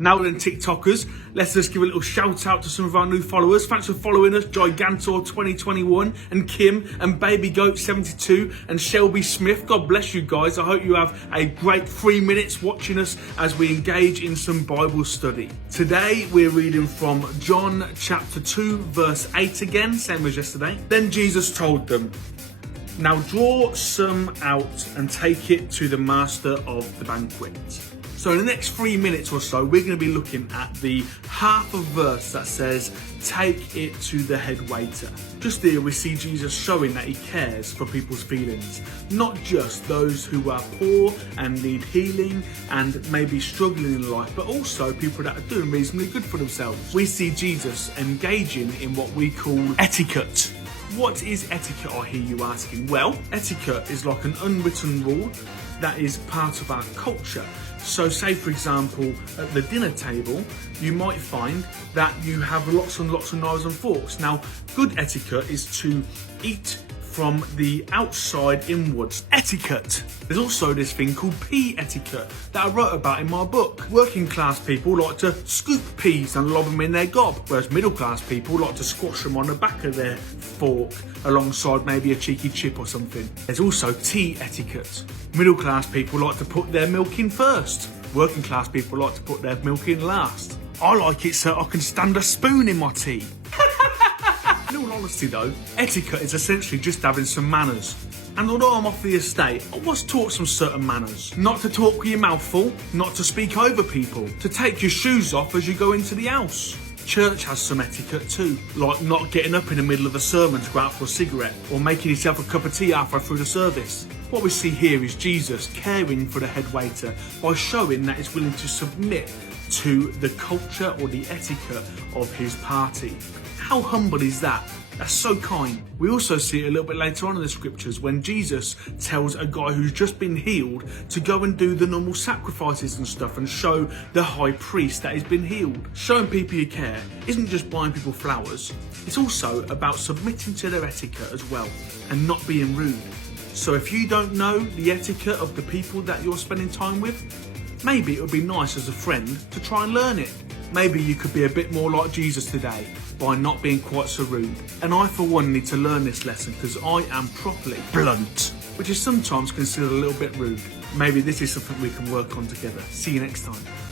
Now then, TikTokers, let's just give a little shout out to some of our new followers. Thanks for following us, Gigantor 2021 and Kim and Baby Goat 72 and Shelby Smith. God bless you guys. I hope you have a great 3 minutes watching us as we engage in some Bible study. Today we're reading from John chapter 2 verse 8 again, same as yesterday. Then Jesus told them, "Now draw some out and take it to the master of the banquet." So in the next 3 minutes or so, we're going to be looking at the half of verse that says, "Take it to the head waiter." Just here we see Jesus showing that he cares for people's feelings, not just those who are poor and need healing and maybe struggling in life, but also people that are doing reasonably good for themselves. We see Jesus engaging in what we call etiquette. What is etiquette, I hear you asking? Well, etiquette is like an unwritten rule that is part of our culture. So say, for example, at the dinner table, you might find that you have lots and lots of knives and forks. Now, good etiquette is to eat from the outside inwards. Etiquette. There's also this thing called pea etiquette that I wrote about in my book. Working class people like to scoop peas and lob them in their gob, whereas middle class people like to squash them on the back of their fork alongside maybe a cheeky chip or something. There's also tea etiquette. Middle class people like to put their milk in first. Working class people like to put their milk in last. I like it so I can stand a spoon in my tea. In all honesty though, etiquette is essentially just having some manners. And although I'm off the estate, I was taught some certain manners. Not to talk with your mouth full, not to speak over people, to take your shoes off as you go into the house. Church has some etiquette too, like not getting up in the middle of a sermon to go out for a cigarette, or making yourself a cup of tea halfway through the service. What we see here is Jesus caring for the head waiter by showing that he's willing to submit to the culture or the etiquette of his party. How humble is that? That's so kind. We also see it a little bit later on in the scriptures when Jesus tells a guy who's just been healed to go and do the normal sacrifices and stuff and show the high priest that he's been healed. Showing people you care isn't just buying people flowers. It's also about submitting to their etiquette as well and not being rude. So if you don't know the etiquette of the people that you're spending time with, maybe it would be nice as a friend to try and learn it. Maybe you could be a bit more like Jesus today by not being quite so rude. And I, for one, need to learn this lesson because I am properly blunt, which is sometimes considered a little bit rude. Maybe this is something we can work on together. See you next time.